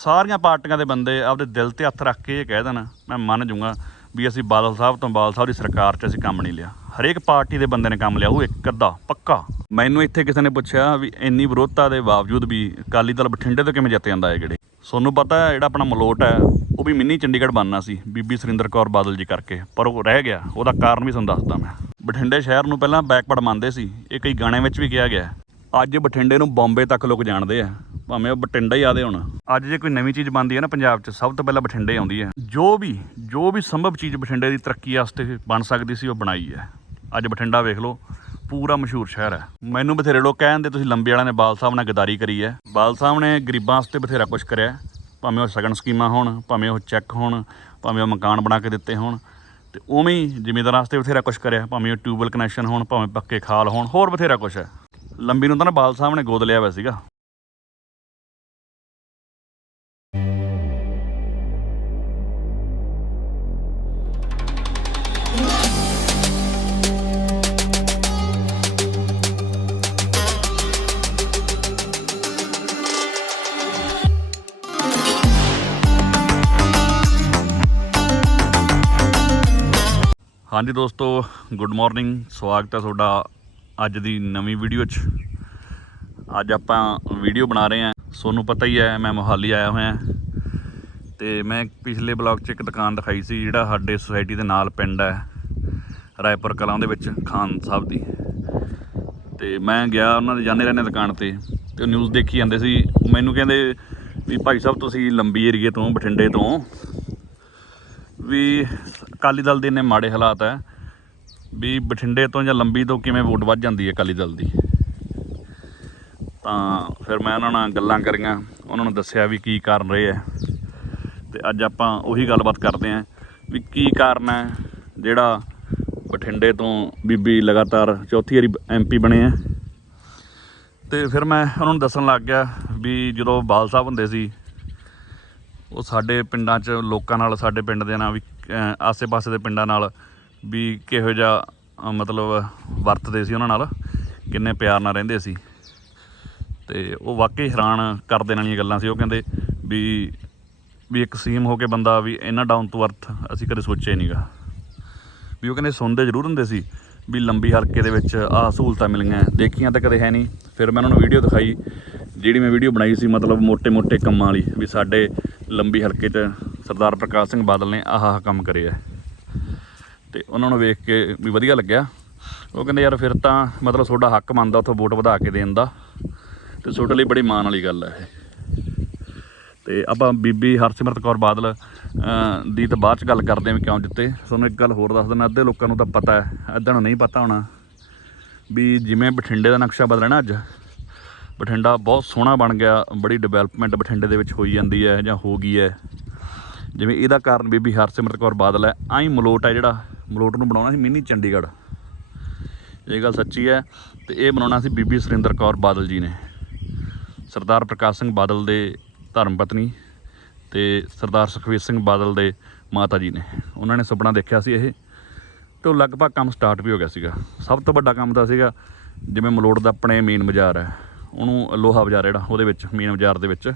ਸਾਰੀਆਂ ਪਾਰਟੀਆਂ ਦੇ ਬੰਦੇ ਆਪਦੇ ਦਿਲ ਤੇ ਹੱਥ ਰੱਖ ਕੇ ਇਹ ਕਹਿ ਦੇਣ, ਮੈਂ ਮੰਨ ਜਾਊਂਗਾ ਵੀ ਅਸੀਂ ਬਾਦਲ ਸਾਹਿਬ ਤੋਂ ਬਾਦਲ ਸਾਹਿਬ ਦੀ ਸਰਕਾਰ 'ਚ ਅਸੀਂ ਕੰਮ ਨਹੀਂ ਲਿਆ। ਹਰੇਕ ਪਾਰਟੀ ਦੇ ਬੰਦੇ ਨੇ ਕੰਮ ਲਿਆ, ਉਹ ਇੱਕ ਅੱਧਾ, ਪੱਕਾ। ਮੈਨੂੰ ਇੱਥੇ ਕਿਸੇ ਨੇ ਪੁੱਛਿਆ ਵੀ ਇੰਨੀ ਵਿਰੋਧਤਾ ਦੇ ਬਾਵਜੂਦ ਵੀ ਅਕਾਲੀ ਦਲ ਬਠਿੰਡੇ ਤੋਂ ਕਿਵੇਂ ਜਿੱਤ ਜਾਂਦਾ ਹੈ ਜਿਹੜੇ ਤੁਹਾਨੂੰ ਪਤਾ ਜਿਹੜਾ ਆਪਣਾ ਮਲੋਟ ਹੈ, ਉਹ ਵੀ ਮਿੰਨੀ ਚੰਡੀਗੜ੍ਹ ਬਣਨਾ ਸੀ, ਬੀਬੀ ਸੁਰਿੰਦਰ ਕੌਰ ਬਾਦਲ ਜੀ ਕਰਕੇ, ਪਰ ਉਹ ਰਹਿ ਗਿਆ, ਉਹਦਾ ਕਾਰਨ ਵੀ ਤੁਹਾਨੂੰ ਦੱਸਦਾ ਮੈਂ। ਬਠਿੰਡੇ ਸ਼ਹਿਰ ਨੂੰ ਪਹਿਲਾਂ ਬੈਕਵਰਡ ਮੰਨਦੇ ਸੀ, ਇਹ ਕਈ ਗਾਣਿਆਂ ਵਿੱਚ ਵੀ ਕਿਹਾ ਗਿਆ ਅੱਜ ਬਠਿੰਡੇ ਨੂੰ ਬੰਬੇ ਤੱਕ ਲੋਕ ਜਾਣਦੇ ਆ। ਭਾਵੇਂ ਉਹ ਬਠਿੰਡਾ ਹੀ ਆਦੇ ਹੁਣ। ਅੱਜ ਜੇ ਕੋਈ ਨਵੀਂ ਚੀਜ਼ ਬਣਦੀ ਹੈ ਨਾ ਪੰਜਾਬ 'ਚ, ਸਭ ਤੋਂ ਪਹਿਲਾਂ ਬਠਿੰਡੇ ਆਉਂਦੀ ਹੈ। ਜੋ ਵੀ ਜੋ ਵੀ ਸੰਭਵ ਚੀਜ਼ ਬਠਿੰਡੇ ਦੀ ਤਰੱਕੀ ਵਾਸਤੇ ਬਣ ਸਕਦੀ ਸੀ, ਉਹ ਬਣਾਈ ਹੈ। ਅੱਜ ਬਠਿੰਡਾ ਵੇਖ ਲਓ, ਪੂਰਾ ਮਸ਼ਹੂਰ ਸ਼ਹਿਰ ਹੈ। ਮੈਨੂੰ ਬਥੇਰੇ ਲੋਕ ਕਹਿੰਦੇ ਤੁਸੀਂ ਲੰਬੇ ਵਾਲਿਆਂ ਨੇ ਬਾਲ ਸਾਹਿਬ ਨਾਲ ਗਦਾਰੀ ਕਰੀ ਹੈ। ਬਾਲ ਸਾਹਿਬ ਨੇ ਗਰੀਬਾਂ ਵਾਸਤੇ ਬਥੇਰਾ ਕੁਝ ਕਰਿਆ ਭਾਵੇਂ ਉਹ ਸਗਨ ਸਕੀਮਾਂ ਹੋਣ, ਭਾਵੇਂ ਉਹ ਚੈੱਕ ਹੋਣ, ਭਾਵੇਂ ਉਹ ਮਕਾਨ ਬਣਾ ਕੇ ਦਿੱਤੇ ਹੋਣ। ਤੇ ਉਵੇਂ ਹੀ ਜ਼ਿਮੀਂਦਾਰਾਂ ਵਾਸਤੇ ਬਥੇਰਾ ਕੁਝ ਕਰਿਆ ਭਾਵੇਂ ਉਹ ਟਿਊਬਵੈਲ ਕਨੈਕਸ਼ਨ ਹੋਣ, ਭਾਵੇਂ ਪੱਕੇ ਖਾਲ ਹੋਣ, ਹੋਰ ਬਥੇਰਾ ਕੁਝ ਹੈ। ਲੰਬੀ ਨੂੰ ਤਾਂ ਨਾ ਬਾਲ ਸਾਹਿਬ ਨੇ ਗੋਦ ਲਿਆ ਹੋਇਆ ਸੀਗਾ। ਹਾਂਜੀ ਦੋਸਤੋ ਗੁੱਡ ਮਾਰਨਿੰਗ ਸਵਾਗਤ ਹੈ ਤੁਹਾਡਾ ਅੱਜ ਦੀ ਨਵੀਂ ਵੀਡੀਓ 'ਚ। ਅੱਜ ਆਪਾਂ ਵੀਡੀਓ ਬਣਾ ਰਹੇ ਹਾਂ। ਤੁਹਾਨੂੰ ਪਤਾ ਹੀ ਹੈ, ਮੈਂ ਮੋਹਾਲੀ ਆਇਆ ਹੋਇਆ ਤੇ ਮੈਂ ਪਿਛਲੇ ਬਲੌਗ 'ਚ ਇੱਕ ਦੁਕਾਨ ਦਿਖਾਈ ਸੀ, ਜਿਹੜਾ ਸਾਡੇ ਸੁਸਾਇਟੀ ਦੇ ਨਾਲ ਪਿੰਡ ਹੈ, ਰਾਏਪੁਰ ਕਲਾਂ ਦੇ ਵਿੱਚ, ਖਾਨ ਸਾਹਿਬ ਦੀ। ਤੇ ਮੈਂ ਗਿਆ ਉਹਨਾਂ ਦੇ ਜਾਣੇ ਰਹਿਣੇ ਦੁਕਾਨ ਤੇ ਤੇ ਉਹ ਨਿਊਜ਼ ਦੇਖੀ ਜਾਂਦੇ ਸੀ। ਮੈਨੂੰ ਕਹਿੰਦੇ ਵੀ ਭਾਈ ਸਾਹਿਬ, ਤੁਸੀਂ ਲੰਬੀ ਏਰੀਏ ਤੋਂ, ਬਠਿੰਡੇ ਤੋਂ ਵੀ ਅਕਾਲੀ ਦਲ ਦੇ ਇੰਨੇ ਮਾੜੇ ਹਾਲਾਤ ਹੈ ਵੀ ਬਠਿੰਡੇ ਤੋਂ ਜਾਂ ਲੰਬੀ ਤੋਂ ਕਿਵੇਂ ਵੋਟ ਵੱਧ ਜਾਂਦੀ ਹੈ ਅਕਾਲੀ ਦਲ ਦੀ? ਤਾਂ ਫਿਰ ਮੈਂ ਉਹਨਾਂ ਨਾਲ ਗੱਲਾਂ ਕਰੀਆਂ, ਉਹਨਾਂ ਨੂੰ ਦੱਸਿਆ ਵੀ ਕੀ ਕਾਰਨ ਰਹੇ ਹੈ ਤੇ ਅੱਜ ਆਪਾਂ ਉਹੀ ਗੱਲਬਾਤ ਕਰਦੇ ਆਂ ਵੀ ਕੀ ਕਾਰਨ ਹੈ ਜਿਹੜਾ ਬਠਿੰਡੇ ਤੋਂ ਬੀਬੀ ਲਗਾਤਾਰ ਚੌਥੀ ਵਾਰੀ ਐਮਪੀ ਬਣੇ ਆ ਤੇ ਫਿਰ ਮੈਂ ਉਹਨਾਂ ਨੂੰ ਦੱਸਣ ਲੱਗ ਗਿਆ ਵੀ ਜਦੋਂ ਬਾਲ ਸਾਹਿਬ ਹੁੰਦੇ ਸੀ ਉਹ ਸਾਡੇ ਪਿੰਡਾਂ 'ਚ ਲੋਕਾਂ ਨਾਲ, ਸਾਡੇ ਪਿੰਡ ਦੇ ਨਾਲ ਵੀ ਆਸੇ-ਪਾਸੇ ਦੇ ਪਿੰਡਾਂ ਨਾਲ ਵੀ ਕਿਹੋ ਜਿਹਾ ਮਤਲਬ ਵਰਤਦੇ ਸੀ ਉਹਨਾਂ ਨਾਲ, ਕਿੰਨੇ ਪਿਆਰ ਨਾਲ ਰਹਿੰਦੇ ਸੀ। ਤੇ ਉਹ ਵਾਕਈ ਹੈਰਾਨ ਕਰ ਦੇਣ ਵਾਲੀਆਂ ਗੱਲਾਂ ਸੀ। ਉਹ ਕਹਿੰਦੇ ਵੀ ਵੀ ਇੱਕ ਸੀਮ ਹੋ ਕੇ ਬੰਦਾ ਵੀ ਇੰਨਾ ਡਾਊਨ ਟੂ ਅਰਥ ਅਸੀਂ ਕਦੇ ਸੋਚਿਆ ਹੀ ਨਹੀਂਗਾ ਵੀ ਉਹ ਕਹਿੰਦੇ ਸੁਣਦੇ ਜ਼ਰੂਰ ਹੁੰਦੇ ਸੀ ਵੀ ਲੰਬੀ ਹਲਕੇ ਦੇ ਵਿੱਚ ਆਹ ਸਹੂਲਤਾਂ ਮਿਲੀਆਂ। ਦੇਖੀਆਂ ਤਾਂ ਕਦੇ ਹੈ ਨਹੀਂ ਫਿਰ ਮੈਂ ਉਹਨਾਂ ਨੂੰ ਵੀਡੀਓ ਦਿਖਾਈ। ਜਿਹੜੀ ਮੈਂ ਵੀਡੀਓ ਬਣਾਈ ਸੀ, ਮਤਲਬ ਮੋٹے-ਮੋٹੇ ਕੰਮਾਂ ਵਾਲੀ, ਵੀ ਸਾਡੇ ਲੰਬੀ ਹਲਕੇ 'ਚ ਸਰਦਾਰ ਪ੍ਰਕਾਸ਼ ਸਿੰਘ ਬਾਦਲ ਨੇ ਆਹ ਆਹ ਕੰਮ ਕਰੇ ਆ ਤੇ ਉਹਨਾਂ ਨੂੰ ਵੇਖ ਕੇ ਵੀ ਵਧੀਆ ਲੱਗਿਆ। ਉਹ ਕਹਿੰਦੇ, ਯਾਰ ਫਿਰ ਤਾਂ ਮਤਲਬ ਤੁਹਾਡਾ ਹੱਕ ਮੰਨਦਾ ਉੱਥੋਂ ਵੋਟ ਵਧਾ ਕੇ ਦੇਣ ਦਾ। ਤੇ ਤੁਹਾਡੇ ਲਈ ਬੜੀ ਮਾਣ ਵਾਲੀ ਗੱਲ ਹੈ ਇਹ। ਤੇ ਆਪਾਂ ਬੀਬੀ ਹਰਸਿਮਰਤ ਕੌਰ ਬਾਦਲ ਦੀ ਤਾਂ ਬਾਅਦ ਚ ਗੱਲ ਕਰਦੇ ਹਾਂ ਕਿਉਂ ਜਿੱਤੇ। ਤੁਹਾਨੂੰ ਇੱਕ ਗੱਲ ਹੋਰ ਦੱਸ ਦਿੰਦਾ, ਅੱਧੇ ਲੋਕਾਂ ਨੂੰ ਤਾਂ ਪਤਾ ਹੈ ਅੱਧਾ ਨੂੰ ਨਹੀਂ ਪਤਾ ਹੋਣਾ, ਵੀ ਜਿਵੇਂ ਬਠਿੰਡੇ ਦਾ ਨਕਸ਼ਾ ਬਦਲਣਾ ਅੱਜ ਬਠਿੰਡਾ ਬਹੁਤ ਸੋਹਣਾ ਬਣ ਗਿਆ, ਬੜੀ ਡਿਵੈਲਪਮੈਂਟ ਬਠਿੰਡੇ ਦੇ ਵਿੱਚ ਹੋਈ ਜਾਂਦੀ ਹੈ ਜਾਂ ਹੋ ਗਈ ਹੈ। ਜਿਵੇਂ ਇਹਦਾ ਕਾਰਨ ਬੀਬੀ ਹਰਸਿਮਰਤ ਕੌਰ ਬਾਦਲ ਹੈ, ਆਈ ਮਲੋਟ ਹੈ ਜਿਹੜਾ, ਮਲੋਟ ਨੂੰ ਬਣਾਉਣਾ ਸੀ ਮਿੰਨੀ ਚੰਡੀਗੜ੍ਹ। ਇਹ ਗੱਲ ਸੱਚੀ ਹੈ ਤੇ ਇਹ ਬਣਾਉਣਾ ਸੀ ਬੀਬੀ ਸੁਰਿੰਦਰ ਕੌਰ ਬਾਦਲ ਜੀ ਨੇ। ਸਰਦਾਰ ਪ੍ਰਕਾਸ਼ ਸਿੰਘ ਬਾਦਲ ਦੇ ਧਰਮ ਪਤਨੀ ਤੇ ਸਰਦਾਰ ਸੁਖਵੀਰ ਸਿੰਘ ਬਾਦਲ ਦੇ ਮਾਤਾ ਜੀ ਨੇ। ਉਹਨਾਂ ਨੇ ਸੁਪਨਾ ਦੇਖਿਆ ਸੀ ਇਹ ਤੇ ਉਹ ਲਗਭਗ ਕੰਮ ਸਟਾਰਟ ਵੀ ਹੋ ਗਿਆ ਸੀਗਾ। ਸਭ ਤੋਂ ਵੱਡਾ ਕੰਮ ਤਾਂ ਸੀਗਾ ਜਿਵੇਂ ਮਲੋੜ ਦਾ ਆਪਣੇ ਮੇਨ ਬਾਜ਼ਾਰ ਹੈ। ਉਹਨੂੰ ਲੋਹਾ ਬਾਜ਼ਾਰ ਜਿਹੜਾ, ਉਹਦੇ ਵਿੱਚ ਮੇਨ ਬਾਜ਼ਾਰ ਦੇ ਵਿੱਚ।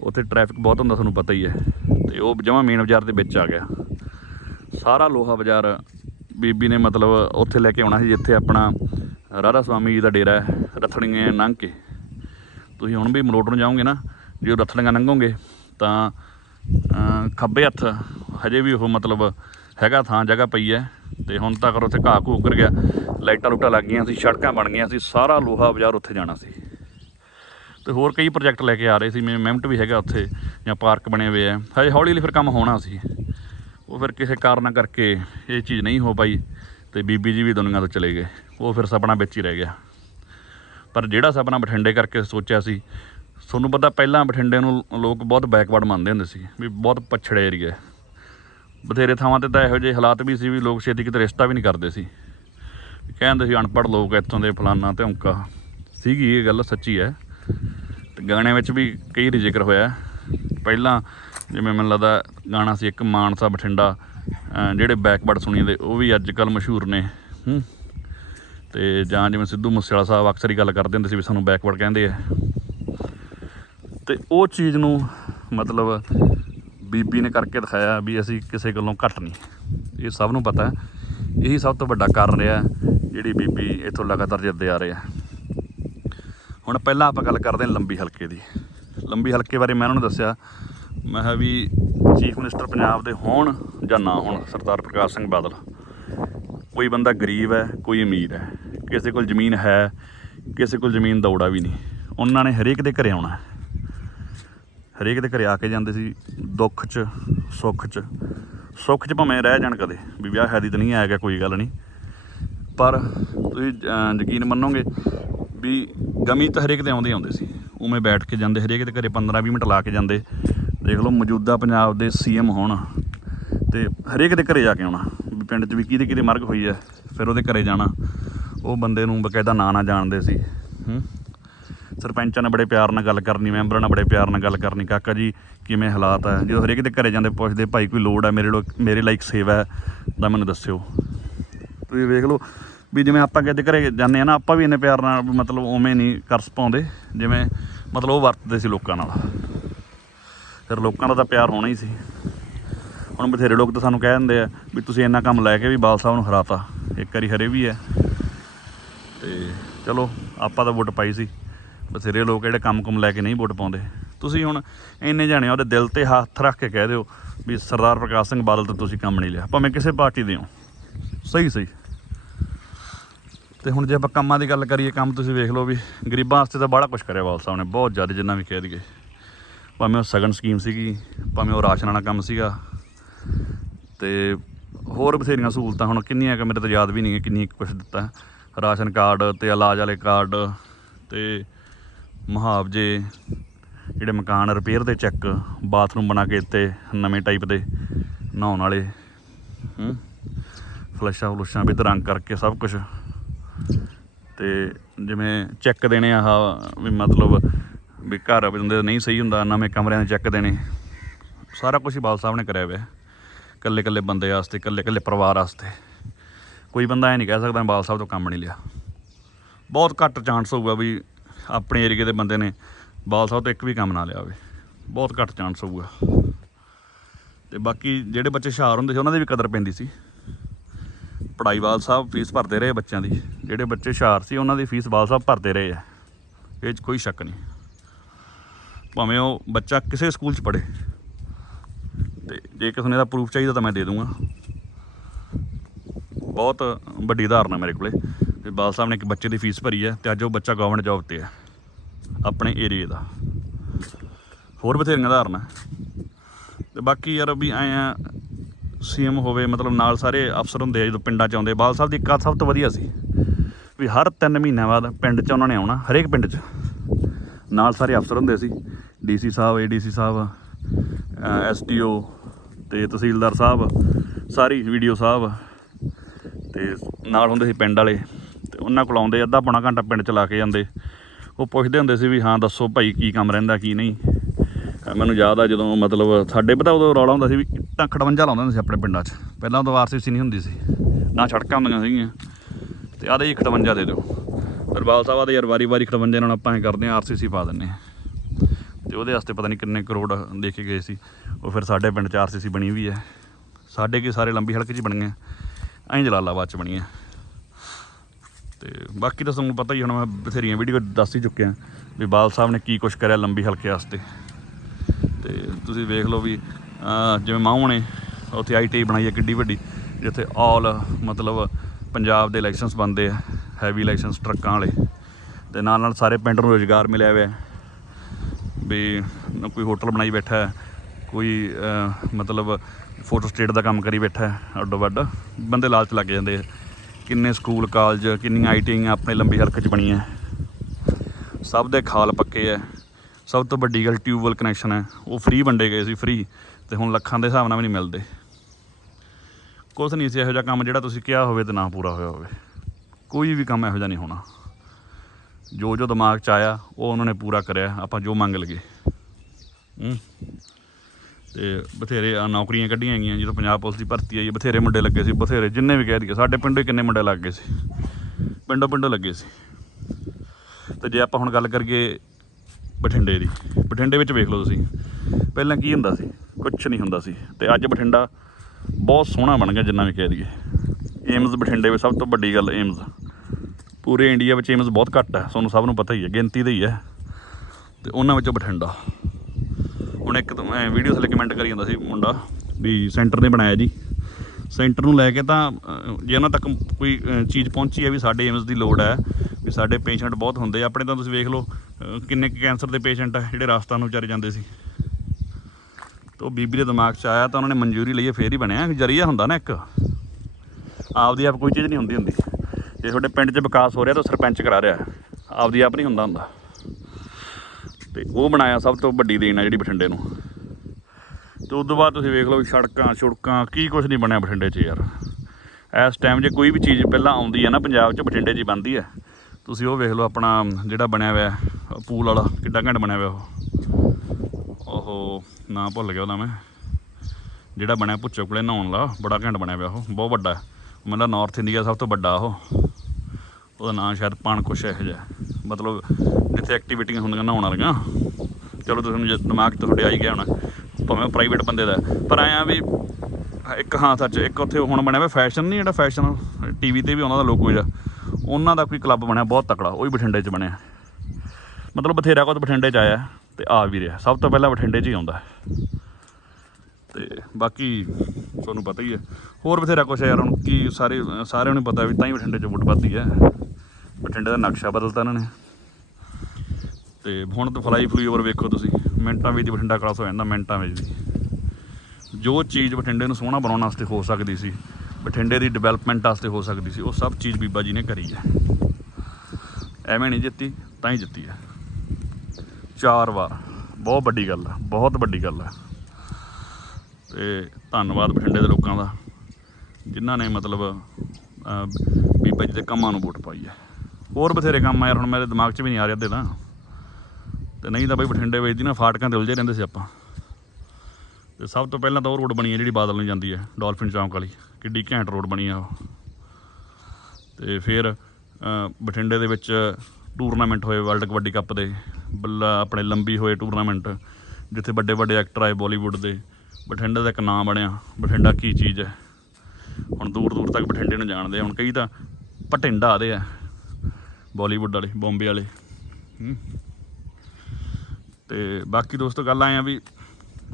ਉੱਥੇ ਟ੍ਰੈਫਿਕ ਬਹੁਤ ਹੁੰਦਾ, ਤੁਹਾਨੂੰ ਪਤਾ ਹੀ ਹੈ। ਤੇ ਉਹ ਜਮਾਂ ਮੇਨ ਬਾਜ਼ਾਰ ਦੇ ਵਿੱਚ ਆ ਗਿਆ। ਸਾਰਾ ਲੋਹਾ ਬਾਜ਼ਾਰ ਬੀਬੀ ਨੇ ਮਤਲਬ ਉੱਥੇ ਲੈ ਕੇ ਆਉਣਾ ਸੀ, ਜਿੱਥੇ ਆਪਣਾ ਰਾਧਾ ਸਵਾਮੀ ਜੀ ਦਾ ਡੇਰਾ ਹੈ, ਰਥੜੀਆਂ ਲੰਘ ਕੇ। ਤੁਸੀਂ ਹੁਣ ਵੀ ਮਲੋਟ ਨੂੰ ਜਾਓਗੇ ਨਾ, ਜੇ ਰਥੜੀਆਂ ਲੰਘੋਗੇ, ਤਾਂ ਖੱਬੇ ਹੱਥ ਹਜੇ ਵੀ ਉਹ ਮਤਲਬ ਹੈਗਾ ਥਾਂ, ਜਗ੍ਹਾ ਪਈ ਹੈ। ਤੇ ਹੁਣ ਤੱਕ ਉੱਥੇ ਘਾਹ ਘੂਹ ਉੱਗਰ ਗਿਆ ਲਾਈਟਾਂ ਲੂਟਾਂ ਲੱਗ ਗਈਆਂ ਸੀ, ਸੜਕਾਂ ਬਣ ਗਈਆਂ ਸੀ, ਸਾਰਾ ਲੋਹਾ ਬਾਜ਼ਾਰ ਉੱਥੇ ਜਾਣਾ ਸੀ। ਤੇ ਹੋਰ ਕਈ ਪ੍ਰੋਜੈਕਟ ਲੈ ਕੇ ਆ ਰਹੇ ਸੀ ਜਿਵੇਂ ਮਿਮਟ ਵੀ ਹੈਗਾ ਉੱਥੇ, ਜਾਂ ਪਾਰਕ ਬਣੇ ਹੋਏ ਆ। ਹਜੇ ਹੌਲੀ ਹੌਲੀ ਫਿਰ ਕੰਮ ਹੋਣਾ ਸੀ। ਉਹ ਫਿਰ ਕਿਸੇ ਕਾਰਨਾਂ ਕਰਕੇ ਇਹ ਚੀਜ਼ ਨਹੀਂ ਹੋ ਪਾਈ ਤੇ ਬੀਬੀ ਜੀ ਵੀ ਦੁਨੀਆ ਤੋਂ ਚਲੇ ਗਏ। ਉਹ ਫਿਰ ਸੁਪਨਾ ਵਿੱਚ ਹੀ ਰਹਿ ਗਿਆ। ਪਰ ਜਿਹੜਾ ਸੁਪਨਾ ਬਠਿੰਡੇ ਕਰਕੇ ਸੋਚਿਆ ਸੀ, ਤੁਹਾਨੂੰ ਪਤਾ ਪਹਿਲਾਂ ਬਠਿੰਡੇ ਨੂੰ ਲੋਕ ਬਹੁਤ ਬੈਕਵਰਡ ਮੰਨਦੇ ਹੁੰਦੇ ਸੀ, ਵੀ ਬਹੁਤ ਪਛੜੇ ਏਰੀਆ ਬਥੇਰੇ ਥਾਵਾਂ ਤੇ ਤਾਂ ਇਹੋ ਜਿਹੇ ਹਾਲਾਤ ਵੀ ਸੀ ਵੀ ਲੋਕ ਛੇਤੀ ਕਿਤੇ ਰਿਸ਼ਤਾ ਵੀ ਨਹੀਂ ਕਰਦੇ ਸੀ। ਕਹਿੰਦੇ ਸੀ, ਅਨਪੜ੍ਹ ਲੋਕ ਇੱਥੋਂ ਦੇ, ਫਲਾਨਾ ਤੇ ਔਂਕਾ ਸੀਗੀ ਇਹ ਗੱਲ, ਸੱਚੀ ਹੈ। ਤੇ ਗਾਣੇ ਵਿੱਚ ਵੀ ਕਈ ਵਾਰੀ ਜ਼ਿਕਰ ਹੋਇਆ। ਪਹਿਲਾਂ ਜਿਵੇਂ ਮੈਨੂੰ ਲੱਗਦਾ ਗਾਣਾ ਸੀ ਇੱਕ ਮਾਨਸਾ ਬਠਿੰਡਾ ਜਿਹੜੇ ਬੈਕਵਰਡ ਸੁਣੀਦੇ ਉਹ ਵੀ ਅੱਜ ਕੱਲ ਮਸ਼ਹੂਰ ਨੇ। ਹੂੰ। ਤੇ ਜਾਂ ਜਿਵੇਂ ਸਿੱਧੂ ਮੂਸੇਵਾਲਾ ਸਾਹਿਬ ਅਕਸਰ ਹੀ ਗੱਲ ਕਰਦੇ ਹੁੰਦੇ ਸੀ ਵੀ ਸਾਨੂੰ ਬੈਕਵਰਡ ਕਹਿੰਦੇ ਆ। ਤੇ ਉਹ ਚੀਜ਼ ਨੂੰ ਮਤਲਬ ਬੀਬੀ ਨੇ ਕਰਕੇ ਦਿਖਾਇਆ ਵੀ ਅਸੀਂ ਕਿਸੇ ਗੱਲੋਂ ਘੱਟ ਨਹੀਂ। ਇਹ ਸਭ ਨੂੰ ਪਤਾ, ਇਹੀ ਸਭ ਤੋਂ ਵੱਡਾ ਕਾਰਨ ਰਿਹਾ ਜਿਹੜੀ ਬੀਬੀ ਇੱਥੋਂ ਲਗਾਤਾਰ ਜਿੱਤਦੇ ਆ ਰਹੇ ਆ। ਹੁਣ ਪਹਿਲਾਂ ਆਪਾਂ ਗੱਲ ਕਰਦੇ ਹਾਂ ਲੰਬੀ ਹਲਕੇ ਦੀ। ਲੰਬੀ ਹਲਕੇ ਬਾਰੇ ਮੈਂ ਉਹਨਾਂ ਨੂੰ ਦੱਸਿਆ, ਮੈਂ ਕਿਹਾ ਵੀ ਚੀਫ ਮਿਨਿਸਟਰ ਪੰਜਾਬ ਦੇ ਹੋਣ ਜਾਂ ਨਾ ਹੋਣ, ਸਰਦਾਰ ਪ੍ਰਕਾਸ਼ ਸਿੰਘ ਬਾਦਲ। ਕੋਈ ਬੰਦਾ ਗਰੀਬ ਹੈ, ਕੋਈ ਅਮੀਰ ਹੈ, ਕਿਸੇ ਕੋਲ ਜ਼ਮੀਨ ਹੈ, ਕਿਸੇ ਕੋਲ ਜ਼ਮੀਨ ਦੌੜਾ ਵੀ ਨਹੀਂ। ਉਹਨਾਂ ਨੇ ਹਰੇਕ ਦੇ ਘਰੇ ਆਉਣਾ ਹਰੇਕ ਦੇ ਘਰੇ ਆ ਕੇ ਜਾਂਦੇ ਸੀ, ਦੁੱਖ 'ਚ, ਸੁੱਖ 'ਚ। ਸੁੱਖ 'ਚ ਭਾਵੇਂ ਰਹਿ ਜਾਣ ਕਦੇ, ਵੀ ਵਿਆਹ ਸ਼ਾਦੀ ਤਾਂ ਨਹੀਂ ਆਇਆ ਗਿਆ, ਕੋਈ ਗੱਲ ਨਹੀਂ। ਪਰ ਤੁਸੀਂ ਯਕੀਨ ਮੰਨੋਗੇ ਵੀ ਗਮੀ ਤਾਂ ਹਰੇਕ ਦੇ ਆਉਂਦੇ ਆਉਂਦੇ ਸੀ। ਉਵੇਂ ਬੈਠ ਕੇ ਜਾਂਦੇ, ਹਰੇਕ ਦੇ ਘਰੇ 15-20 ਮਿੰਟ ਲਾ ਕੇ ਜਾਂਦੇ। ਦੇਖ ਲਓ ਮੌਜੂਦਾ ਪੰਜਾਬ ਦੇ ਸੀਐਮ ਹੋਣ ਤੇ ਹਰੇਕ ਦੇ ਘਰੇ ਜਾ ਕੇ ਆਉਣਾ। ਵੀ ਪਿੰਡ 'ਚ ਵੀ ਕਿਹਦੇ ਕਿਹਦੇ ਮਰਗ ਹੋਈ ਹੈ, ਫਿਰ ਉਹਦੇ ਘਰੇ ਜਾਣਾ। ਉਹ ਬੰਦੇ ਨੂੰ ਬਕਾਇਦਾ ਨਾਂ ਨਾ ਜਾਣਦੇ ਸੀ। ਹੂੰ। ਸਰਪੰਚਾਂ ਨਾਲ ਬੜੇ ਪਿਆਰ ਨਾਲ ਗੱਲ ਕਰਨੀ, ਮੈਂਬਰਾਂ ਨਾਲ ਬੜੇ ਪਿਆਰ ਨਾਲ ਗੱਲ ਕਰਨੀ। ਕਾਕਾ ਜੀ, ਕਿਵੇਂ ਹਾਲਾਤ ਹੈ ਜਦੋਂ ਹਰੇਕ ਦੇ ਘਰੇ ਜਾਂਦੇ, ਪੁੱਛਦੇ, ਭਾਈ, ਕੋਈ ਲੋੜ ਹੈ ਮੇਰੇ ਲੋ, ਮੇਰੇ ਲਈ ਇੱਕ ਸੇਵਾ ਹੈ। ਤਾਂ ਮੈਨੂੰ ਦੱਸਿਓ। ਤੁਸੀਂ ਵੇਖ ਲਓ ਵੀ ਜਿਵੇਂ ਆਪਾਂ ਕਿਤੇ ਘਰੇ ਜਾਂਦੇ ਆ ਨਾ, ਆਪਾਂ ਵੀ ਇੰਨੇ ਪਿਆਰ ਨਾਲ ਮਤਲਬ ਉਵੇਂ ਨਹੀਂ ਕਰ ਪਾਉਂਦੇ। ਜਿਵੇਂ ਮਤਲਬ ਉਹ ਵਰਤਦੇ ਸੀ ਲੋਕਾਂ ਨਾਲ। ਫਿਰ ਲੋਕਾਂ ਦਾ ਤਾਂ ਪਿਆਰ ਹੋਣਾ ਹੀ ਸੀ। ਹੁਣ ਬਥੇਰੇ ਲੋਕ ਤਾਂ ਸਾਨੂੰ ਕਹਿ ਦਿੰਦੇ ਆ ਵੀ ਤੁਸੀਂ ਇੰਨਾ ਕੰਮ ਲੈ ਕੇ ਵੀ ਬਾਲ ਸਾਹਿਬ ਨੂੰ ਹਰਾਤਾ। ਇੱਕ ਵਾਰੀ ਹਰੇ ਵੀ ਹੈ ਤੇ ਚਲੋ, ਆਪਾਂ ਤਾਂ ਵੋਟ ਪਾਈ ਸੀ। ਬਥੇਰੇ ਲੋਕ ਜਿਹੜੇ ਕੰਮ-ਕੁਮ ਲੈ ਕੇ ਨਹੀਂ ਵੋਟ ਪਾਉਂਦੇ। ਤੁਸੀਂ ਹੁਣ ਇੰਨੇ ਜਾਣੇ ਉਹਦੇ ਦਿਲ ਤੇ ਹੱਥ ਰੱਖ ਕੇ ਕਹਿ ਦਿਓ ਵੀ ਸਰਦਾਰ ਪ੍ਰਕਾਸ਼ ਸਿੰਘ ਬਾਦਲ ਤੋਂ ਤੁਸੀਂ ਕੰਮ ਨਹੀਂ ਲਿਆ। ਭਾਵੇਂ ਕਿਸੇ ਪਾਰਟੀ ਦੇ ਹੋ। ਸਹੀ ਸਹੀ। ਤੇ ਹੁਣ ਜੇ ਆਪਾਂ ਕੰਮਾਂ ਦੀ ਗੱਲ ਕਰੀਏ, ਕੰਮ ਤੁਸੀਂ ਵੇਖ ਲਓ ਵੀ ਗਰੀਬਾਂ ਵਾਸਤੇ ਤਾਂ ਬੜਾ ਕੁਝ ਕਰਿਆ ਬਾਦਲ ਸਾਹਿਬ ਨੇ, ਬਹੁਤ ਜ਼ਿਆਦਾ ਜਿੰਨਾ ਵੀ ਕਹਿ ਦਈਏ। ਭਾਵੇਂ ਉਹ ਸਗਨ ਸਕੀਮ ਸੀਗੀ, ਭਾਵੇਂ ਉਹ ਰਾਸ਼ਨ ਵਾਲਾ ਕੰਮ ਸੀਗਾ। ਤੇ ਹੋਰ ਬਥੇਰੀਆਂ ਸਹੂਲਤਾਂ ਹੁਣ ਕਿੰਨੀਆਂ ਕਿ, ਮੇਰੇ ਤਾਂ ਯਾਦ ਵੀ ਨਹੀਂ ਹੈ ਕਿੰਨੀ ਕੁਝ ਦਿੱਤਾ। ਰਾਸ਼ਨ ਕਾਰਡ ਤੇ ਇਲਾਜ ਵਾਲੇ ਕਾਰਡ ਤੇ ਮੁਹਾਵਜੇ, ਜਿਹੜੇ ਮਕਾਨ ਰਿਪੇਅਰ ਦੇ ਚੈੱਕ ਬਾਥਰੂਮ ਬਣਾ ਕੇ ਦਿੱਤੇ ਨਵੇਂ ਟਾਈਪ ਦੇ, ਨਹਾਉਣ ਵਾਲੇ, ਹੂੰ। ਫਲਸ਼ਾਂ ਫਲੁਸ਼ਾਂ ਵੀ ਰੰਗ ਕਰਕੇ ਸਭ ਕੁਝ ਤੇ ਜਿਵੇਂ ਚੈੱਕ ਦੇਣੇ ਆਹ ਵੀ ਮਤਲਬ ਵੀ ਘਰ ਬੰਦੇ ਨਹੀਂ ਸਹੀ ਹੁੰਦਾ, ਨਵੇਂ ਕਮਰਿਆਂ ਦੇ ਚੈੱਕ ਦੇਣੇ। ਸਾਰਾ ਕੁਝ ਹੀ ਬਾਲ ਸਾਹਿਬ ਨੇ ਕਰਿਆ ਹੋਇਆ। ਇਕੱਲੇ ਇਕੱਲੇ ਬੰਦੇ ਵਾਸਤੇ, ਇਕੱਲੇ ਇਕੱਲੇ ਪਰਿਵਾਰ ਵਾਸਤੇ। ਕੋਈ ਬੰਦਾ ਐ ਨਹੀਂ ਕਹਿ ਸਕਦਾ ਮੈਂ ਬਾਲ ਸਾਹਿਬ ਤੋਂ ਕੰਮ ਨਹੀਂ ਲਿਆ। ਬਹੁਤ ਘੱਟ ਚਾਂਸ ਹੋਊਗਾ ਵੀ ਆਪਣੇ ਏਰੀਏ ਦੇ ਬੰਦੇ ਨੇ ਬਾਲ ਸਾਹਿਬ ਤੋਂ ਇੱਕ ਵੀ ਕੰਮ ਨਾ ਲਿਆ ਹੋਵੇ। ਬਹੁਤ ਘੱਟ ਚਾਂਸ ਹੋਊਗਾ। ਤੇ ਬਾਕੀ ਜਿਹੜੇ ਬੱਚੇ ਹੁਸ਼ਿਆਰ ਹੁੰਦੇ ਸੀ, ਉਹਨਾਂ ਦੀ ਵੀ ਕਦਰ ਪੈਂਦੀ ਸੀ। ਪੜਾਈ ਬਾਲ ਸਾਹਿਬ ਫੀਸ ਭਰਦੇ ਰਹੇ ਬੱਚਿਆਂ ਦੀ। ਜਿਹੜੇ ਬੱਚੇ ਹੁਸ਼ਿਆਰ ਸੀ, ਉਹਨਾਂ ਦੀ ਫੀਸ ਬਾਲ ਸਾਹਿਬ ਭਰਦੇ ਰਹੇ ਆ। ਇਹ 'ਚ ਕੋਈ ਸ਼ੱਕ ਨਹੀਂ। ਭਾਵੇਂ ਉਹ ਬੱਚਾ ਕਿਸੇ ਸਕੂਲ 'ਚ ਪੜ੍ਹੇ। ਤੇ ਜੇ ਕਿਸੇ ਨੇ ਦਾ ਪ੍ਰੂਫ ਚਾਹੀਦਾ ਤਾਂ ਮੈਂ ਦੇ ਦੂੰਗਾ। ਬਹੁਤ ਵੱਡੀ ਉਦਾਹਰਨ ਹੈ ਮੇਰੇ ਕੋਲੇ। ਵੀ ਬਾਲ ਸਾਹਿਬ ਨੇ ਇੱਕ ਬੱਚੇ ਦੀ ਫੀਸ ਭਰੀ ਹੈ ਤੇ ਅੱਜ ਉਹ ਬੱਚਾ ਗਵਰਨਮੈਂਟ ਜੌਬ ਤੇ ਹੈ ਆਪਣੇ ਏਰੀਏ ਦਾ। ਹੋਰ ਬਥੇਰੀਆਂ ਉਦਾਹਰਨਾਂ। ਤੇ ਬਾਕੀ ਯਾਰ ਵੀ ਐ ਆ ਸੀਐਮ ਹੋਵੇ, ਮਤਲਬ ਨਾਲ ਸਾਰੇ ਅਫਸਰ ਹੁੰਦੇ ਆ, ਜਦੋਂ ਪਿੰਡਾਂ ਚ ਆਉਂਦੇ ਬਾਲ ਸਾਹਿਬ ਦੀ ਇੱਕ ਗੱਲ ਸਭ ਤੋਂ ਵਧੀਆ ਸੀ ਵੀ ਹਰ 3 ਮਹੀਨਿਆਂ ਬਾਅਦ ਪਿੰਡ ਚ ਉਹਨਾਂ ਨੇ ਆਉਣਾ, ਹਰੇਕ ਪਿੰਡ ਚ। ਨਾਲ ਸਾਰੇ ਅਫਸਰ ਹੁੰਦੇ ਸੀ ਡੀਸੀ ਸਾਹਿਬ ਏਡੀਸੀ ਸਾਹਿਬ ਐਸਟੀਓ ਤੇ ਤਹਿਸੀਲਦਾਰ ਸਾਹਿਬ, ਸਾਰੀ ਵੀਡੀਓ ਸਾਹਿਬ ਤੇ ਨਾਲ ਹੁੰਦੇ ਸੀ ਪਿੰਡ ਵਾਲੇ। ਤੇ ਉਹਨਾਂ ਕੋਲ ਆਉਂਦੇ, ਅੱਧਾ ਪੌਣਾ ਘੰਟਾ ਪਿੰਡ ਚ ਲਾ ਕੇ ਜਾਂਦੇ। ਉਹ ਪੁੱਛਦੇ ਹੁੰਦੇ ਸੀ ਵੀ, ਹਾਂ, ਦੱਸੋ ਭਾਈ, ਕੀ ਕੰਮ ਰਹਿੰਦਾ, ਕੀ ਨਹੀਂ? ਮੈਨੂੰ ਯਾਦ ਆ ਜਦੋਂ ਮਤਲਬ ਸਾਡੇ ਪਤਾ ਉਦੋਂ ਰੌਲਾ ਹੁੰਦਾ ਸੀ ਵੀ ਇੱਟਾਂ ਖੜਵੰਜਾ ਲਾਉਂਦੇ ਹੁੰਦੇ ਸੀ ਆਪਣੇ ਪਿੰਡਾਂ 'ਚ। ਪਹਿਲਾਂ ਉਦੋਂ ਆਰਸੀਸੀ ਨਹੀਂ ਹੁੰਦੀ ਸੀ। ਨਾ ਸੜਕਾਂ ਹੁੰਦੀਆਂ ਸੀਗੀਆਂ। ਤੇ ਆਦੇ ਜੀ ਖੜਵੰਜਾ ਦੇ ਦਿਓ। ਫਿਰ ਬਾਲ ਸਾਹਿਬ ਆਦੇ ਯਾਰ ਵਾਰੀ ਵਾਰੀ ਖੜਵੰਜੇ ਨਾਲ ਆਪਾਂ ਐਂ ਕਰਦੇ ਹਾਂ ਆਰਸੀਸੀ ਪਾ ਦਿੰਨੇ ਆ। ਤੇ ਉਹਦੇ ਵਾਸਤੇ ਪਤਾ ਨਹੀਂ ਕਿੰਨੇ ਕਰੋੜ ਦੇ ਕੇ ਗਏ ਸੀ। ਉਹ ਫਿਰ ਸਾਡੇ ਪਿੰਡ 'ਚ ਆਰਸੀਸੀ ਬਣੀ ਵੀ ਹੈ ਸਾਡੇ ਕੀ ਸਾਰੇ ਲੰਬੀ ਹਲਕੇ 'ਚ ਹੀ ਬਣੀਆਂ। ਐਂ ਜਲਾਲਾਬਾਦ 'ਚ ਬਣੀ ਹੈ ਤੇ ਬਾਕੀ ਤਾਂ ਤੁਹਾਨੂੰ ਪਤਾ ਹੀ ਹੁਣ ਮੈਂ ਬਥੇਰੀਆਂ ਵੀਡੀਓ ਦੱਸ ਹੀ ਚੁੱਕਿਆ। ਵੀ ਬਾਲ ਸਾਹਿਬ ਨੇ ਕੀ ਕੁਛ ਕਰਿਆ ਲੰਬੀ ਹਲਕੇ ਵਾਸਤੇ। ਤੇ ਤੁਸੀਂ ਵੇਖ ਲਓ ਵੀ ਜਿਵੇਂ ਮਾਹੂ ਨੇ, ਉੱਥੇ ਆਈਟੀ ਬਣਾਈ ਹੈ ਕਿੱਡੀ ਵੱਡੀ, ਜਿੱਥੇ ਆਲ ਮਤਲਬ ਪੰਜਾਬ ਦੇ ਇਲੈਕਸ਼ਨਸ ਬਣਦੇ ਆ ਹੈਵੀ ਇਲੈਕਸ਼ਨਸ ਟਰੱਕਾਂ ਵਾਲੇ। ਤੇ ਨਾਲ ਨਾਲ ਸਾਰੇ ਪਿੰਡ ਨੂੰ ਰੋਜ਼ਗਾਰ ਮਿਲਿਆ ਹੋਇਆ। ਵੀ ਕੋਈ ਹੋਟਲ ਬਣਾਈ ਬੈਠਾ ਕੋਈ ਮਤਲਬ ਫੋਟੋ ਸਟੇਟ ਦਾ ਕੰਮ ਕਰੀ ਬੈਠਾ ਅੱਡੋ ਵੱਡ। ਬੰਦੇ ਲਾਲਚ ਲੱਗ ਜਾਂਦੇ ਆ। ਕਿੰਨੇ ਸਕੂਲ ਕਾਲਜ ਕਿੰਨੀਆਂ ਆਈਟੀਆਂ ਆਪਣੇ ਲੰਬੀ ਹਲਕੇ 'ਚ ਬਣੀਆਂ। ਸਭ ਦੇ ਖਾਲ ਪੱਕੇ ਹੈ ਸਭ ਤੋਂ ਵੱਡੀ ਗੱਲ ਟਿਊਬਵੈਲ ਕਨੈਕਸ਼ਨ ਹੈ। ਉਹ ਫ੍ਰੀ ਵੰਡੇ ਗਏ ਸੀ ਫ੍ਰੀ ਤੇ ਹੁਣ ਲੱਖਾਂ ਦੇ ਹਿਸਾਬ ਨਾਲ ਵੀ ਨਹੀਂ ਮਿਲਦੇ। ਕੁਛ ਨਹੀਂ ਸੀ ਇਹੋ ਜਿਹਾ ਕੰਮ ਜਿਹੜਾ ਤੁਸੀਂ ਕਿਹਾ ਹੋਵੇ ਤੇ ਨਾ ਪੂਰਾ ਹੋਇਆ ਹੋਵੇ। ਕੋਈ ਵੀ ਕੰਮ ਇਹੋ ਜਿਹਾ ਨਹੀਂ ਹੋਣਾ। ਜੋ ਜੋ ਦਿਮਾਗ 'ਚ ਆਇਆ, ਉਹ ਉਹਨਾਂ ਨੇ ਪੂਰਾ ਕਰਿਆ। ਆਪਾਂ ਜੋ ਮੰਗ ਲਗੇ। ਹੂੰ। ਤੇ ਬਥੇਰੇ ਨੌਕਰੀਆਂ ਕੱਢੀਆਂ ਗਈਆਂ। ਜਦੋਂ ਪੰਜਾਬ ਪੁਲਿਸ ਦੀ ਭਰਤੀ ਆਈ, ਬਥੇਰੇ ਮੁੰਡੇ ਲੱਗੇ ਸੀ, ਬਥੇਰੇ। ਜਿੰਨੇ ਵੀ ਕਹਿ ਦਈਏ, ਸਾਡੇ ਪਿੰਡੋਂ ਕਿੰਨੇ ਮੁੰਡੇ ਲੱਗ ਗਏ ਸੀ। ਪਿੰਡੋਂ ਪਿੰਡੋਂ ਲੱਗੇ ਸੀ। ਤੇ ਜੇ ਆਪਾਂ ਹੁਣ ਗੱਲ ਕਰੀਏ ਬਠਿੰਡੇ ਦੀ। ਬਠਿੰਡੇ ਵਿੱਚ ਵੇਖ ਲਓ ਤੁਸੀਂ। ਪਹਿਲਾਂ ਕੀ ਹੁੰਦਾ ਸੀ? ਕੁਝ ਨਹੀਂ ਹੁੰਦਾ ਸੀ। ਤੇ ਅੱਜ ਬਠਿੰਡਾ ਬਹੁਤ ਸੋਹਣਾ ਬਣ ਗਿਆ ਜਿੰਨਾ ਵੀ ਕਹਿ ਦਈਏ। ਏਮਜ਼ ਬਠਿੰਡੇ ਵਿੱਚ ਸਭ ਤੋਂ ਵੱਡੀ ਗੱਲ ਏਮਜ਼। ਪੂਰੇ ਇੰਡੀਆ ਵਿੱਚ ਏਮਜ਼ ਬਹੁਤ ਘੱਟ ਹੈ। ਤੁਹਾਨੂੰ ਸਭ ਨੂੰ ਪਤਾ ਹੀ ਹੈ। ਗਿਣਤੀ ਦੇ ਹੀ ਹੈ। ਤੇ ਉਹਨਾਂ ਵਿੱਚੋਂ ਬਠਿੰਡਾ। ਹੁਣ ਇੱਕ ਵੀਡੀਓ ਥੱਲੇ ਕਮੈਂਟ ਕਰੀ ਜਾਂਦਾ ਸੀ ਮੁੰਡਾ ਵੀ ਸੈਂਟਰ ਨੇ ਬਣਾਇਆ ਜੀ। ਸੈਂਟਰ ਨੂੰ ਲੈ ਕੇ ਤਾਂ ਜੇ ਉਹਨਾਂ ਤੱਕ ਕੋਈ ਚੀਜ਼ ਪਹੁੰਚੀ ਹੈ ਵੀ ਸਾਡੇ ਏਮਜ਼ ਦੀ ਲੋੜ ਹੈ ਵੀ ਸਾਡੇ ਪੇਸ਼ੈਂਟ ਬਹੁਤ ਹੁੰਦੇ ਆਪਣੇ ਤਾਂ ਤੁਸੀਂ ਵੇਖ ਲਓ ਅਹ, ਕਿੰਨੇ ਕੈਂਸਰ ਦੇ ਪੇਸ਼ੈਂਟ ਆ ਜਿਹੜੇ ਰਾਜਸਥਾਨ ਨੂੰ ਵਿਚਾਰੇ ਜਾਂਦੇ ਸੀ। ਤੇ ਉਹ ਬੀਬੀ ਦੇ ਦਿਮਾਗ 'ਚ ਆਇਆ ਤਾਂ ਉਹਨਾਂ ਨੇ ਮਨਜ਼ੂਰੀ ਲਈ ਹੈ, ਫੇਰ ਹੀ ਬਣਿਆ। ਜਰੀਆ ਹੁੰਦਾ ਨਾ ਇੱਕ। ਆਪਦੀ ਆਪ ਕੋਈ ਚੀਜ਼ ਨਹੀਂ ਹੁੰਦੀ ਹੁੰਦੀ। ਜੇ ਤੁਹਾਡੇ ਪਿੰਡ 'ਚ ਵਿਕਾਸ ਹੋ ਰਿਹਾ ਤਾਂ ਸਰਪੰਚ ਕਰਾ ਰਿਹਾ। ਆਪਦੀ ਆਪ ਨਹੀਂ ਹੁੰਦਾ ਹੁੰਦਾ। ਤੇ ਉਹ ਬਣਾਇਆ ਸਭ ਤੋਂ ਵੱਡੀ ਦੇਣ ਆ ਜਿਹੜੀ ਬਠਿੰਡੇ ਨੂੰ। ਤੇ ਉਸ ਤੋਂ ਬਾਅਦ ਤੁਸੀਂ ਵੇਖ ਲਓ ਵੀ ਸੜਕਾਂ ਛੁੜਕਾਂ ਕੀ ਕੁਝ ਨਹੀਂ ਬਣਿਆ ਬਠਿੰਡੇ 'ਚ ਯਾਰ। ਇਸ ਟਾਈਮ ਜੇ ਕੋਈ ਵੀ ਚੀਜ਼ ਪਹਿਲਾਂ ਆਉਂਦੀ ਹੈ ਨਾ ਪੰਜਾਬ 'ਚ ਬਠਿੰਡੇ 'ਚ ਹੀ ਬਣਦੀ ਹੈ ਤੁਸੀਂ ਉਹ ਵੇਖ ਲਓ ਆਪਣਾ ਜਿਹੜਾ ਬਣਿਆ ਹੋਇਆ, ਪੂਲ ਵਾਲਾ, ਕਿੱਡਾ ਘੈਂਟ ਬਣਿਆ ਹੋਇਆ ਉਹ। ਉਹ ਨਾਂ ਭੁੱਲ ਗਿਆ ਉਹਦਾ ਮੈਂ। ਜਿਹੜਾ ਬਣਿਆ ਪੁੱਛੋ ਕੋਲੇ ਨਹਾਉਣ ਵਾਲਾ, ਬੜਾ ਘੈਂਟ ਬਣਿਆ ਹੋਇਆ ਉਹ, ਬਹੁਤ ਵੱਡਾ। ਮਤਲਬ ਨਾਰਥ ਇੰਡੀਆ ਸਭ ਤੋਂ ਵੱਡਾ ਉਹ। ਉਹਦਾ ਨਾਂ ਸ਼ਾਇਦ ਪਾਣ ਕੁਛ ਇਹੋ ਜਿਹਾ। ਮਤਲਬ ਜਿੱਥੇ ਐਕਟੀਵਿਟੀਆਂ ਹੁੰਦੀਆਂ ਨਹਾਉਣ ਵਾਲੀਆਂ। ਚਲੋ ਤੁਹਾਨੂੰ ਦਿਮਾਗ 'ਚ ਤੁਹਾਡੇ ਆਈ ਗਿਆ ਹੋਣਾ, ਭਾਵੇਂ ਪ੍ਰਾਈਵੇਟ ਬੰਦੇ ਦਾ। ਹੈ। ਪਰ ਆਇਆ ਵੀ ਇੱਕ ਹਾਂ ਸੱਚ, ਇੱਕ ਉੱਥੇ ਹੁਣ ਬਣਿਆ ਹੋਇਆ ਫੈਸ਼ਨ ਨਹੀਂ ਜਿਹੜਾ ਫੈਸ਼ਨ ਟੀਵੀ ਤੇ ਵੀ ਉਹਨਾਂ ਦਾ ਲੋਗੋ ਜਿਹਾ। ਉਹਨਾਂ ਦਾ ਕੋਈ ਕਲੱਬ ਬਣਿਆ, ਬਹੁਤ ਤਕੜਾ, ਉਹ ਵੀ ਬਠਿੰਡੇ 'ਚ ਬਣਿਆ। ਮਤਲਬ ਬਥੇਰਾ ਕੁਝ ਬਠਿੰਡੇ 'ਚ ਆਇਆ ਤੇ ਆ ਵੀ ਰਿਹਾ। ਸਭ ਤੋਂ ਪਹਿਲਾਂ ਬਠਿੰਡੇ 'ਚ ਹੀ ਆਉਂਦਾ। ਤੇ ਬਾਕੀ ਤੁਹਾਨੂੰ ਪਤਾ ਹੀ ਹੈ। ਹੋਰ ਬਥੇਰਾ ਕੁਛ ਯਾਰ, ਹੁਣ ਕੀ ਸਾਰੇ, ਸਾਰਿਆਂ ਨੂੰ ਪਤਾ ਵੀ ਤਾਂ ਹੀ ਬਠਿੰਡੇ 'ਚ ਵੋਟ ਵੱਧਦੀ ਹੈ। ਬਠਿੰਡੇ ਦਾ ਨਕਸ਼ਾ ਬਦਲਤਾ ਇਹਨਾਂ ਨੇ। ਤੇ ਹੁਣ ਤਾਂ ਫਲਾਈ ਫਲੂਈ ਓਵਰ ਵੇਖੋ ਤੁਸੀਂ। ਮਿੰਟਾਂ ਵਿੱਚ ਹੀ ਬਠਿੰਡਾ ਕ੍ਰਾਸ ਹੋ ਜਾਂਦਾ, ਮਿੰਟਾਂ ਵਿੱਚ ਦੀ ਜੋ ਚੀਜ਼ ਬਠਿੰਡੇ ਨੂੰ ਸੋਹਣਾ ਬਣਾਉਣ ਵਾਸਤੇ ਹੋ ਸਕਦੀ ਸੀ ਬਠਿੰਡੇ ਦੀ ਡਿਵੈਲਪਮੈਂਟ ਵਾਸਤੇ ਹੋ ਸਕਦੀ ਸੀ। ਉਹ ਸਭ ਚੀਜ਼ ਬੀਬਾ ਜੀ ਨੇ ਕਰੀ ਹੈ। ਐਵੇਂ ਨਹੀਂ ਜਿੱਤੀ, ਤਾਂ ਹੀ ਜਿੱਤੀ ਹੈ। ਚਾਰ ਵਾਰ। ਬਹੁਤ ਵੱਡੀ ਗੱਲ ਹੈ, ਬਹੁਤ ਵੱਡੀ ਗੱਲ ਹੈ। ਤੇ ਧੰਨਵਾਦ ਬਠਿੰਡੇ ਦੇ ਲੋਕਾਂ ਦਾ, ਜਿਨ੍ਹਾਂ ਨੇ ਮਤਲਬ ਬੀਬਾ ਜੀ ਦੇ ਕੰਮਾਂ ਨੂੰ ਵੋਟ ਪਾਈ ਹੈ। ਹੋਰ ਬਥੇਰੇ ਕੰਮ ਆ ਯਾਰ, ਹੁਣ ਮੇਰੇ ਦਿਮਾਗ 'ਚ ਵੀ ਨਹੀਂ ਆ ਰਿਹਾ ਅੱਧੇ ਤਾਂ। ਤੇ ਨਹੀਂ ਤਾਂ ਬਈ ਬਠਿੰਡੇ ਵਿੱਚ ਦੀ ਨਾ, ਫਾਟਕਾਂ ਤੇ ਉਲਝੇ ਰਹਿੰਦੇ ਸੀ ਆਪਾਂ। ਤੇ ਸਭ ਤੋਂ ਪਹਿਲਾਂ ਤਾਂ ਉਹ ਰੋਡ ਬਣੀ ਹੈ ਜਿਹੜੀ ਬਾਦਲ ਨੂੰ ਜਾਂਦੀ ਹੈ, ਡਾਲਫਿਨ ਚੌਂਕ ਵਾਲੀ। ਕਿੱਡੀ ਘੈਂਟ ਰੋਡ ਬਣੀ ਆ ਉਹ। ਤੇ ਫਿਰ ਬਠਿੰਡੇ ਦੇ ਵਿੱਚ ਟੂਰਨਾਮੈਂਟ ਹੋਏ ਵਰਲਡ ਕਬੱਡੀ ਕੱਪ ਦੇ, ਬੱਲਾ ਆਪਣੇ ਲੰਬੀ ਹੋਏ ਟੂਰਨਾਮੈਂਟ ਜਿੱਥੇ ਵੱਡੇ ਵੱਡੇ ਐਕਟਰ ਆਏ ਬਾਲੀਵੁੱਡ ਦੇ। ਬਠਿੰਡੇ ਦਾ ਇੱਕ ਨਾਮ ਬਣਿਆ, ਬਠਿੰਡਾ ਕੀ ਚੀਜ਼ ਹੈ। ਹੁਣ ਦੂਰ ਦੂਰ ਤੱਕ ਬਠਿੰਡੇ ਨੂੰ ਜਾਣਦੇ ਆ। ਹੁਣ ਕਈ ਤਾਂ ਭਟਿੰਡਾ ਆਦੇ ਆ ਬਾਲੀਵੁੱਡ ਵਾਲੇ ਬੰਬੇ ਵਾਲੇ। ਹੂੰ। ਤੇ ਬਾਕੀ ਦੋਸਤੋ, ਗੱਲ ਆਏ ਆ ਵੀ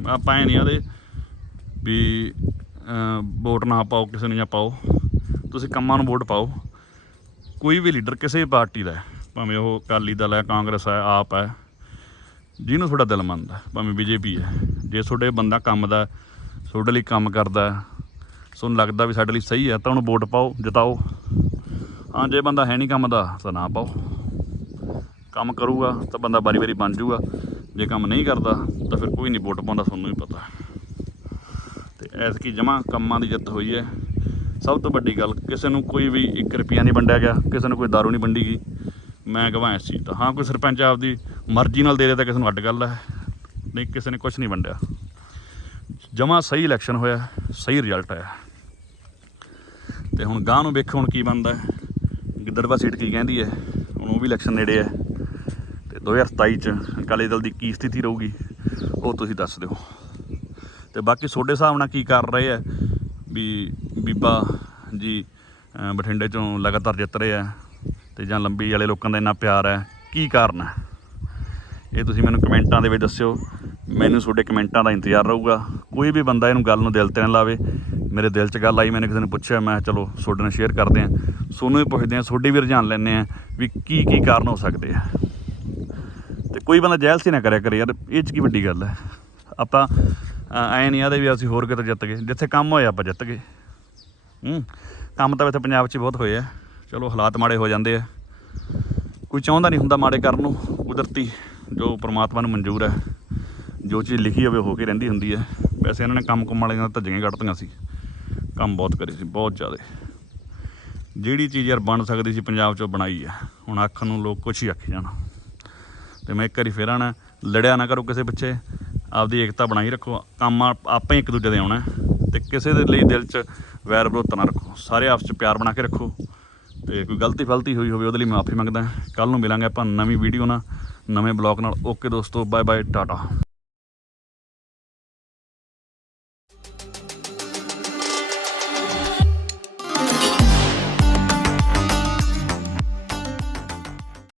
ਆਪਾਂ ਐ ਨਹੀਂ ਆਦੇ ਵੀ ਵੋਟ ਨਾ ਪਾਓ, ਕਿਸੇ ਨੂੰ ਜਾਂ ਪਾਓ। ਤੁਸੀਂ ਕੰਮਾਂ ਨੂੰ ਵੋਟ ਪਾਓ। ਕੋਈ ਵੀ ਲੀਡਰ ਕਿਸੇ ਪਾਰਟੀ ਦਾ ਭਾਵੇਂ ਉਹ ਅਕਾਲੀ ਦਲ ਹੈ, ਕਾਂਗਰਸ ਹੈ, ਆਪ ਹੈ, ਜਿਹਨੂੰ ਤੁਹਾਡਾ ਦਿਲ ਮੰਨਦਾ, ਭਾਵੇਂ ਬੀਜੇਪੀ ਹੈ। ਜੇ ਤੁਹਾਡੇ ਬੰਦਾ ਕੰਮ ਦਾ ਤੁਹਾਡੇ ਲਈ ਕੰਮ ਕਰਦਾ ਤੁਹਾਨੂੰ ਲੱਗਦਾ ਵੀ ਸਾਡੇ ਲਈ ਸਹੀ ਹੈ, ਤਾਂ ਉਹਨੂੰ ਵੋਟ ਪਾਓ, ਜਿਤਾਓ। ਹਾਂ, ਜੇ ਬੰਦਾ ਹੈ ਨਹੀਂ ਕੰਮ ਦਾ, ਤਾਂ ਨਾ ਪਾਓ। ਕੰਮ ਕਰੂਗਾ, ਤਾਂ ਬੰਦਾ ਵਾਰੀ ਵਾਰੀ ਬਣ ਜਾਊਗਾ। ਜੇ ਕੰਮ ਨਹੀਂ ਕਰਦਾ, ਤਾਂ ਫਿਰ ਕੋਈ ਨਹੀਂ ਵੋਟ ਪਾਉਂਦਾ, ਤੁਹਾਨੂੰ ਵੀ ਪਤਾ। ਤੇ ਐਤਕੀ ਜਮਾ ਕੰਮਾਂ ਦੀ ਜਿੱਤ ਹੋਈ ਹੈ। ਸਭ ਤੋਂ ਵੱਡੀ ਗੱਲ, ਕਿਸੇ ਨੂੰ ਕੋਈ ਵੀ 1 ਰੁਪਿਆ ਨਹੀਂ ਵੰਡਿਆ ਗਿਆ, ਕਿਸੇ ਨੂੰ ਕੋਈ ਦਾਰੂ ਨਹੀਂ ਵੰਡੀ ਗਈ। ਮੈਂ ਗਵਾਂ ਇਸ ਚੀਜ਼ ਦਾ ਹਾਂ, ਕੋਈ ਸਰਪੰਚ ਆਪਦੀ ਮਰਜ਼ੀ ਨਾਲ ਦੇ ਦੇ ਤਾਂ ਕਿਸੇ ਨੂੰ ਅੱਡ ਗੱਲ ਹੈ। ਨਹੀਂ, ਕਿਸੇ ਨੇ ਕੁਝ ਨਹੀਂ ਵੰਡਿਆ। ਜਮਾ ਸਹੀ ਇਲੈਕਸ਼ਨ ਹੋਇਆ, ਸਹੀ ਰਿਜ਼ਲਟ ਆਇਆ। ਤੇ ਹੁਣ ਗਾਂ ਨੂੰ ਵੇਖੋ ਹੁਣ ਕੀ ਬਣਦਾ ਗਿੱਦੜਵਾ ਸੀਟ ਕੀ ਕਹਿੰਦੀ ਹੈ? ਹੁਣ ਉਹ ਵੀ ਇਲੈਕਸ਼ਨ ਨੇੜੇ ਹੈ। 2027 ਚ ਅਕਾਲੀ ਦਲ ਦੀ ਕੀ ਸਥਿਤੀ ਰਹੂਗੀ, ਉਹ ਤੁਸੀਂ ਦੱਸ ਦਿਓ। ਤੇ ਬਾਕੀ ਤੁਹਾਡੇ ਹਿਸਾਬ ਨਾਲ ਕੀ ਕਰ ਰਹੇ ਆ? ਵੀ ਬੀਬਾ ਜੀ ਬਠਿੰਡੇ ਚੋਂ ਲਗਾਤਾਰ ਜਿੱਤ ਰਹੇ ਆ ਤੇ ਜਾਂ ਲੰਬੀ ਵਾਲੇ ਲੋਕਾਂ ਦਾ ਇੰਨਾ ਪਿਆਰ ਹੈ, ਕੀ ਕਾਰਨ ਹੈ? ਇਹ ਤੁਸੀਂ ਮੈਨੂੰ ਕਮੈਂਟਾਂ ਦੇ ਵਿੱਚ ਦੱਸਿਓ। ਮੈਨੂੰ ਤੁਹਾਡੇ ਕਮੈਂਟਾਂ ਦਾ ਇੰਤਜ਼ਾਰ ਰਹੂਗਾ। ਕੋਈ ਵੀ ਬੰਦਾ ਇਹਨੂੰ ਗੱਲ ਨੂੰ ਦਿਲ ਤੇ ਨਾ ਲਾਵੇ। ਮੇਰੇ ਦਿਲ 'ਚ ਗੱਲ ਆਈ ਮੈंने ਕਿਸੇ ਨੂੰ ਪੁੱਛਿਆ, ਮੈਂ ਕਿਹਾ, ਚਲੋ, ਤੁਹਾਡੇ ਨਾਲ ਸ਼ੇਅਰ ਕਰਦੇ ਹਾਂ। ਤੁਹਾਨੂੰ ਵੀ ਪੁੱਛਦੇ ਹਾਂ, ਤੁਹਾਡੇ ਵੀ ਰੁਝਾਨ ਲੈਂਦੇ ਆ ਵੀ ਕੀ ਕੀ ਕਾਰਨ ਹੋ ਸਕਦੇ ਆ। ਕੋਈ ਬੰਦਾ ਜੈਲਸੀ ਨਾ ਕਰਿਆ ਕਰੇ ਯਾਰ, ਇਹ 'ਚ ਕੀ ਵੱਡੀ ਗੱਲ ਹੈ? ਆਪਾਂ ਐ ਨਹੀਂ ਆਦੇ ਵੀ ਅਸੀਂ ਹੋਰ ਕਿਤੇ ਜਿੱਤ ਗਏ, ਜਿੱਥੇ ਕੰਮ ਹੋਇਆ ਆਪਾਂ ਜਿੱਤ ਗਏ। ਹੂੰ, ਕੰਮ ਤਾਂ ਇੱਥੇ ਪੰਜਾਬ 'ਚ ਬਹੁਤ ਹੋਏ ਆ। ਚਲੋ ਹਾਲਾਤ ਮਾੜੇ ਹੋ ਜਾਂਦੇ ਆ। ਕੋਈ ਚਾਹੁੰਦਾ ਨਹੀਂ ਹੁੰਦਾ ਮਾੜੇ ਕਰਨ ਨੂੰ, ਕੁਦਰਤੀ ਜੋ ਪ੍ਰਮਾਤਮਾ ਨੂੰ ਮਨਜ਼ੂਰ ਹੈ। ਜੋ ਚੀਜ਼ ਲਿਖੀ ਹੋਵੇ ਹੋ ਕੇ ਰਹਿੰਦੀ ਹੁੰਦੀ ਹੈ। ਵੈਸੇ ਇਹਨਾਂ ਨੇ ਕੰਮ ਕੁਮ ਵਾਲੀਆਂ ਤਾਂ ਧੱਜੀਆਂ ਕੱਢਤੀਆਂ ਸੀ। ਕੰਮ ਬਹੁਤ ਕਰੇ ਸੀ, ਬਹੁਤ ਜ਼ਿਆਦਾ। ਜਿਹੜੀ ਚੀਜ਼ ਯਾਰ ਬਣ ਸਕਦੀ ਸੀ ਪੰਜਾਬ 'ਚੋਂ ਬਣਾਈ ਹੈ। ਹੁਣ ਆਖਣ ਨੂੰ ਲੋਕ ਕੁਛ ਹੀ ਆਖੀ ਜਾਣ। ਤੇ ਮੈਂ ਇੱਕ ਵਾਰੀ ਫੇਰ ਆਣਾ ਲੜਿਆ ਨਾ ਕਰੋ ਕਿਸੇ ਪਿੱਛੇ। ਆਪਦੀ ਏਕਤਾ ਬਣਾਈ ਰੱਖੋ। ਕੰਮ ਆਪ- ਆਪੇ ਇੱਕ ਦੂਜੇ ਦੇ ਆਉਣਾ। ਹੈ ਤੇ ਕਿਸੇ ਦੇ ਲਈ ਦਿਲ 'ਚ ਵੈਰ ਵਿਰੋਧ ਨਾ ਰੱਖੋ। ਸਾਰੇ ਆਪਸ 'ਚ ਪਿਆਰ ਬਣਾ ਕੇ ਰੱਖੋ। ਤੇ ਕੋਈ ਗਲਤੀ ਫਲਤੀ ਹੋਈ ਹੋਵੇ, ਉਹਦੇ ਲਈ ਮਾਫੀ ਮੰਗਦਾ। ਕੱਲ ਨੂੰ ਮਿਲਾਂਗੇ ਆਪਾਂ ਨਵੀਂ ਵੀਡੀਓ ਨਾਲ, ਨਵੇਂ ਬਲੌਗ ਨਾਲ। ਓਕੇ ਦੋਸਤੋ ਬਾਏ ਬਾਏ ਟਾਟਾ।